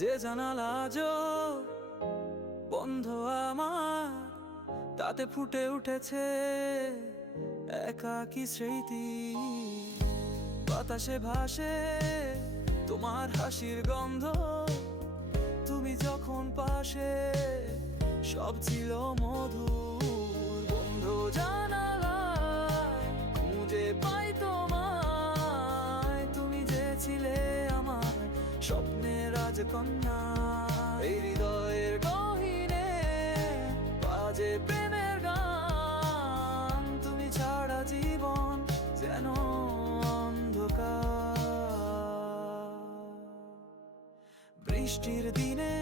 যে জানালা আজ বন্ধ আমার, তাতে ফুটে উঠেছে একাকি স্মৃতি। বাতাসে ভাসে তোমার হাসির গন্ধ, তুমি যখন পাশে, সব ছিল মধুর। বন্ধু জানালায় খুঁজে পাই তোমায়, তুমি যে ছিলে আমার স্বপ্নের রাজকন্যা এই হৃদয়ের গহিনে বাজে প্রেমের গান। তুমি ছাড়া জীবন যেন অন্ধকার। বৃষ্টির দিনে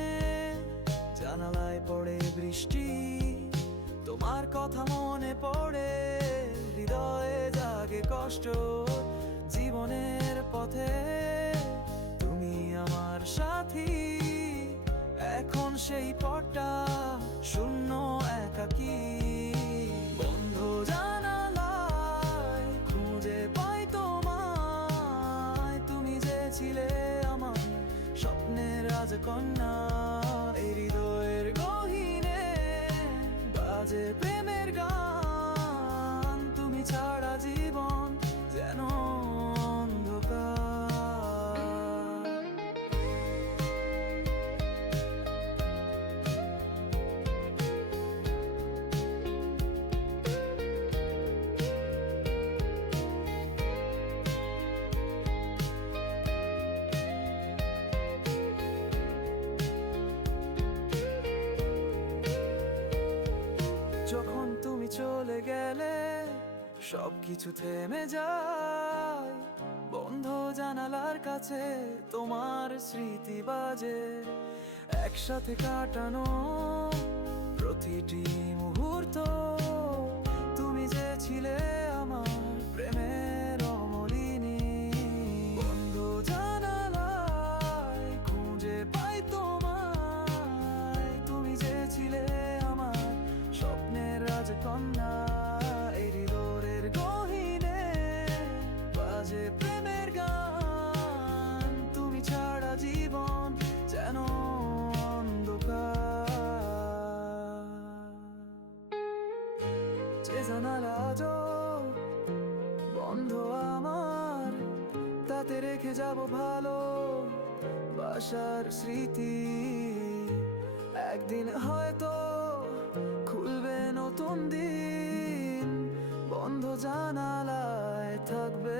জানালায় পড়ে বৃষ্টি। তোমার কথা মনে পড়ে, হৃদয়ে জাগে কষ্ট। জীবনের পথে আমার সাথী। এখন সেই পথটা শূন্য একাকী। বন্ধ জানালায় খুঁজে পাই তোমায়। তুমি যে ছিলে আমার স্বপ্নের রাজকন্যা, এই হৃদয়ের গহিনে বাজে প্রেমের গান। তুমি ছাড়া গেলে সব কিছু থেমে যায়। বন্ধ জানালার কাছে তোমার স্মৃতি বাজে। একসাথে কাটানো প্রতিটি যে জানালা বন্ধ আমার, তাতে রেখে যাব ভালো বাসার স্মৃতি। একদিন হয়তো খুলবে নতুন দিন, বন্ধ জানালায় থাকবে